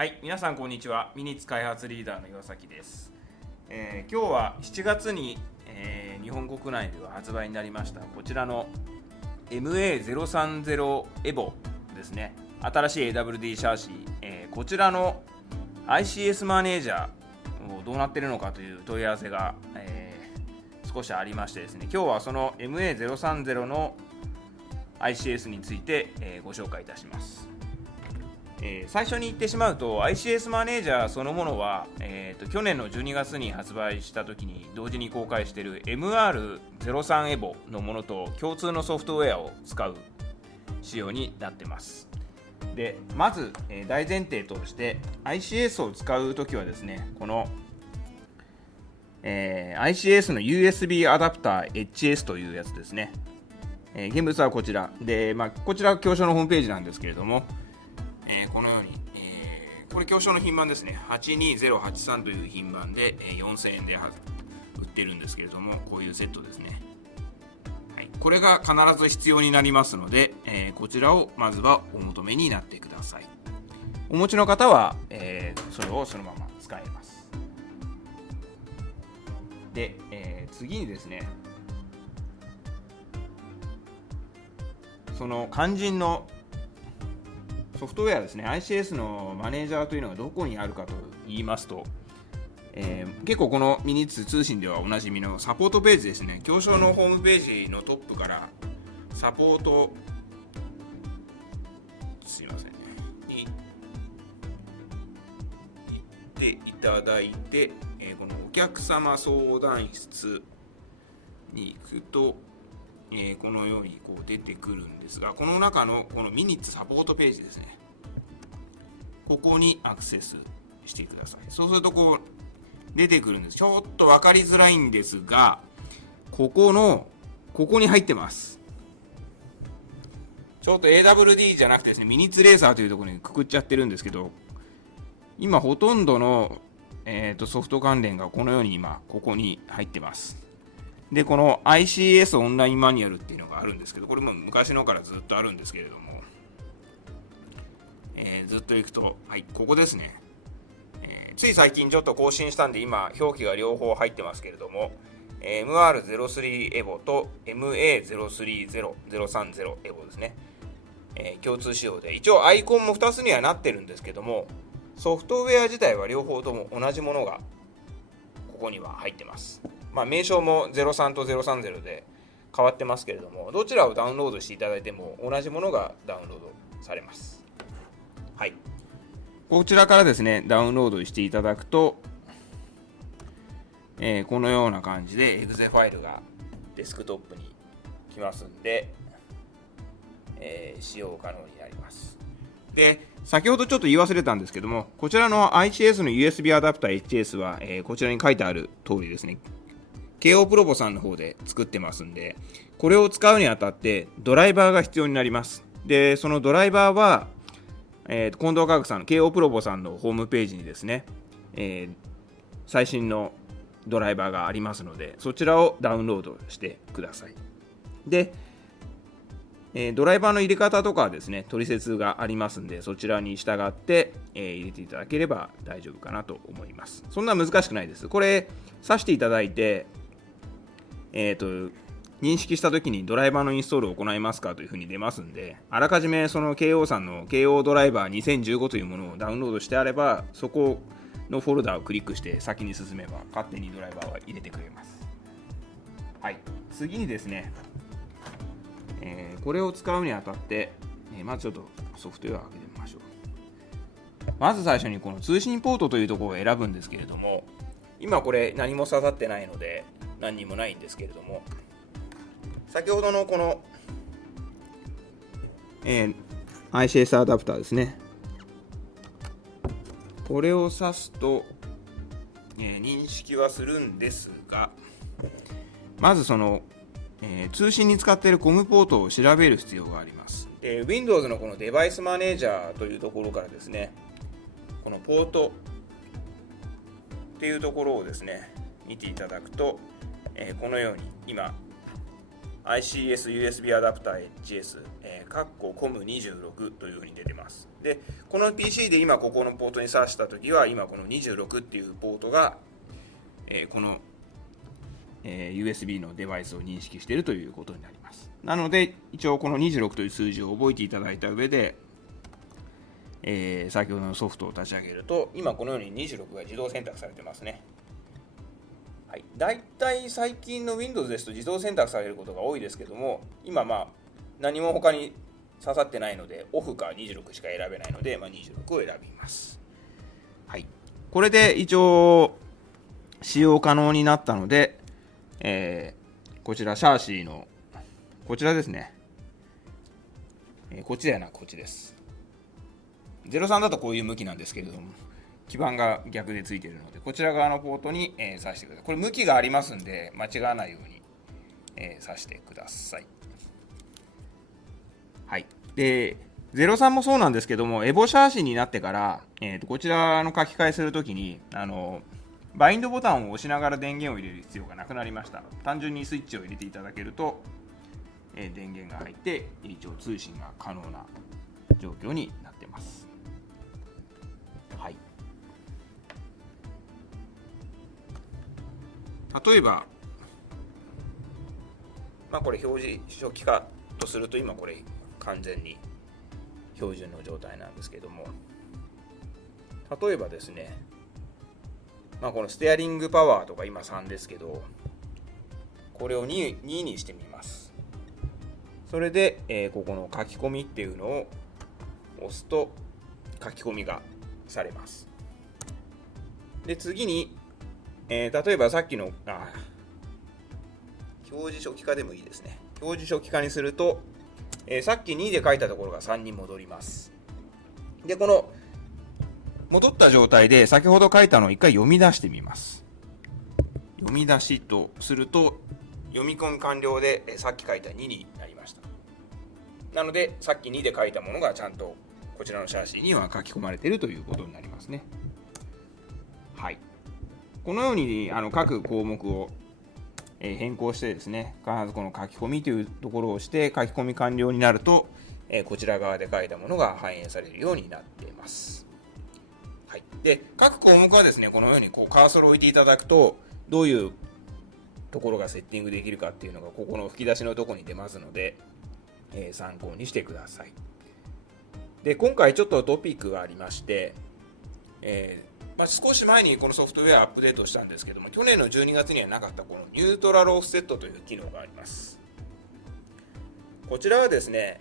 はい、皆さんこんにちは。ミニッツ開発リーダーの岩崎です。今日は7月に、日本国内では発売になりましたこちらの MA030 EVO ですね。新しい AWD シャーシこちらの ICS マネージャーどうなっているのかという問い合わせが、少しありましてですね、今日はその MA030 の ICS について、ご紹介いたします。最初に言ってしまうと ICS マネージャーそのものは、去年の12月に発売した時に同時に公開している MR03 EVO のものと共通のソフトウェアを使う仕様になっています。でまず、大前提として ICS を使うときはですね、この、ICS の USB アダプター HS というやつですね。現物はこちらで、こちらは競争のホームページなんですけれども、このように、これ競争の品番ですね。82083という品番で、4000円で売ってるんですけれども、こういうセットですね。はい、これが必ず必要になりますので、こちらをまずはお求めになってください。お持ちの方は、それをそのまま使えます。で、次にですね、その肝心のソフトウェアですね、ICS のマネージャーというのがどこにあるかと言いますと、結構このミニッツ通信ではおなじみのサポートページですね。競争のホームページのトップからサポートすいませんねに行っていただいて、このお客様相談室に行くと、このようにこう出てくるんですが、この中のこのミニッツサポートページですね、ここにアクセスしてください。そうするとこう出てくるんです。ちょっと分かりづらいんですが、ここに入ってます。ちょっと AWD じゃなくてですね、ミニッツレーサーというところにくくっちゃってるんですけど、今ほとんどの、ソフト関連がこのように今ここに入ってます。でこの ICS オンラインマニュアルっていうのがあるんですけど、これも昔のからずっとあるんですけれども、ずっといくと、はい、ここですね。つい最近ちょっと更新したんで今表記が両方入ってますけれども、MR03 EVO と MA030030 EVO ですね、共通仕様で一応アイコンも2つにはなってるんですけども、ソフトウェア自体は両方とも同じものがここには入ってます。名称も03と030で変わってますけれども、どちらをダウンロードしていただいても同じものがダウンロードされます。はい、こちらからですねダウンロードしていただくと、このような感じで exe ファイルがデスクトップに来ますんで、使用可能になります。で先ほどちょっと言い忘れたんですけども、こちらの ICS の USB アダプター HS は、こちらに書いてある通りですね、KO プロボさんの方で作ってますんで、これを使うにあたってドライバーが必要になります。でそのドライバーは、近藤科学さんの KO プロボさんのホームページにですね、最新のドライバーがありますので、そちらをダウンロードしてください。でドライバーの入れ方とかはですね、取説がありますんで、そちらに従って、入れていただければ大丈夫かなと思います。そんな難しくないです。これ挿していただいて、認識したときにドライバーのインストールを行いますかというふうに出ますんで、あらかじめその KO さんの KO ドライバー2015というものをダウンロードしてあれば、そこのフォルダをクリックして先に進めば勝手にドライバーは入れてくれます。はい、次にですね、これを使うにあたって、まずちょっとソフトウェアを開けてみましょう。まず最初にこの通信ポートというところを選ぶんですけれども、今これ何も刺さってないので何にもないんですけれども、先ほどのこの、ICS アダプターですね、これを挿すと、認識はするんですが、まずその通信に使っているコムポートを調べる必要があります。Windows のこのデバイスマネージャーというところからですね、このポートっていうところをですね見ていただくと、このように今 ICS USB アダプター HS、COM26 というふうに出てます。で、この PC で今ここのポートに挿したときは、今この26っていうポートが、この、USB のデバイスを認識しているということになります。なので、一応この26という数字を覚えていただいた上で、先ほどのソフトを立ち上げると、今このように26が自動選択されてますね。はい、だいたい最近の Windows ですと自動選択されることが多いですけども、今何も他に刺さってないので、オフか26しか選べないので、26を選びます。はい、これで一応使用可能になったので、こちらシャーシーのこちらですね、こっちだよな、こっちです。03だとこういう向きなんですけれども、基板が逆でついているので、こちら側のポートに、挿してください。これ向きがありますんで、間違わないように、挿してください。はい。で、03もそうなんですけども、エボシャーシになってから、こちらの書き換えするときに、バインドボタンを押しながら電源を入れる必要がなくなりました。単純にスイッチを入れていただけると、電源が入って一応通信が可能な状況になっています。はい。例えば、これ表示初期化とすると、今これ完全に標準の状態なんですけども、例えばですね、このステアリングパワーとか今3ですけど、これを2にしてみます。それで、ここの書き込みっていうのを押すと書き込みがされます。で、次に、例えばさっきの表示初期化でもいいですね。表示初期化にすると、さっき2で書いたところが3に戻ります。で、この戻った状態で先ほど書いたのを一回読み出してみます。読み出しとすると、読み込み完了でさっき書いた2になりました。なので、さっき2で書いたものがちゃんとこちらのシャーシには書き込まれているということになりますね。はい。このように各項目を変更してですね、必ずこの書き込みというところをして書き込み完了になると、こちら側で書いたものが反映されるようになっています。はい、で各項目はですね、このようにカーソルを置いていただくと、どういうところがセッティングできるかっていうのがここの吹き出しのところに出ますので、参考にしてください。で、今回ちょっとトピックがありまして、少し前にこのソフトウェアアップデートしたんですけども、去年の12月にはなかったこのニュートラルオフセットという機能があります。こちらはですね、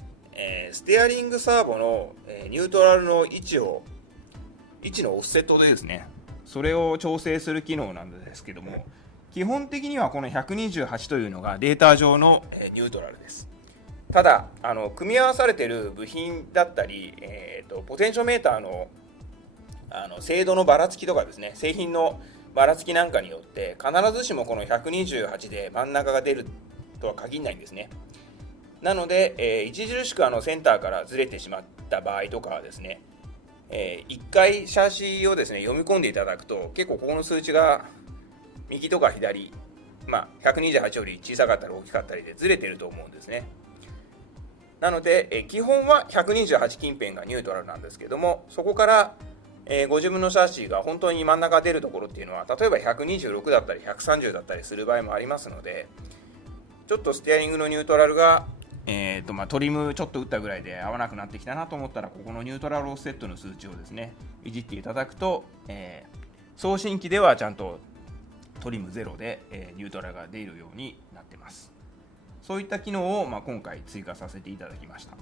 ステアリングサーボのニュートラルの位置のオフセットでですね、それを調整する機能なんですけども、基本的にはこの128というのがデータ上のニュートラルです。ただ組み合わされている部品だったり、ポテンショメーターの精度のばらつきとかですね、製品のばらつきなんかによって必ずしもこの128で真ん中が出るとは限らないんですね。なので、著しくセンターからずれてしまった場合とかはですね、一回シャーシをですね読み込んでいただくと、結構ここの数値が右とか左、128より小さかったり大きかったりでずれてると思うんですね。なので、基本は128近辺がニュートラルなんですけども、そこからご自分のシャーシが本当に真ん中が出るところっていうのは、例えば126だったり130だったりする場合もありますので、ちょっとステアリングのニュートラルが、トリムちょっと打ったぐらいで合わなくなってきたなと思ったら、ここのニュートラルオフセットの数値をですねいじっていただくと、送信機ではちゃんとトリム0で、ニュートラルが出るようになっています。そういった機能を、今回追加させていただきました。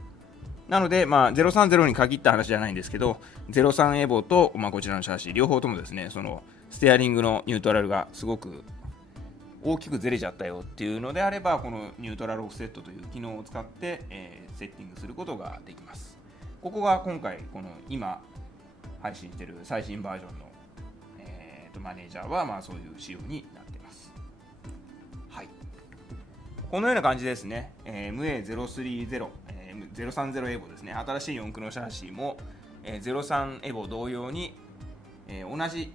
なので、030に限った話じゃないんですけど、03エボと、こちらのシャーシ両方ともですね、そのステアリングのニュートラルがすごく大きくずれちゃったよっていうのであれば、このニュートラルオフセットという機能を使って、セッティングすることができます。ここが今回この今配信している最新バージョンの、マネージャーはそういう仕様になっています。はい、このような感じですね。MA030、030エボですね。新しい四駆のシャーシーも、03エボ同様に、同じ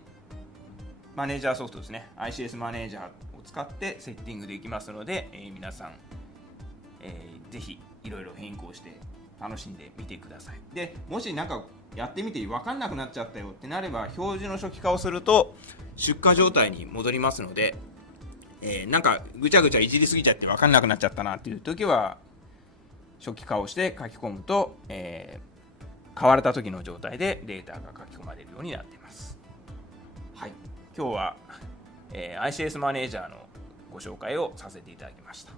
マネージャーソフトですね。ICS マネージャーを使ってセッティングできますので、皆さん、ぜひいろいろ変更して楽しんでみてください。でもしなんかやってみて分かんなくなっちゃったよってなれば、表示の初期化をすると出荷状態に戻りますので、なんかぐちゃぐちゃいじりすぎちゃって分かんなくなっちゃったなっていう時は初期化をして書き込むと、買われた時の状態でデータが書き込まれるようになっています。はい、今日は、ICS マネージャーのご紹介をさせていただきました。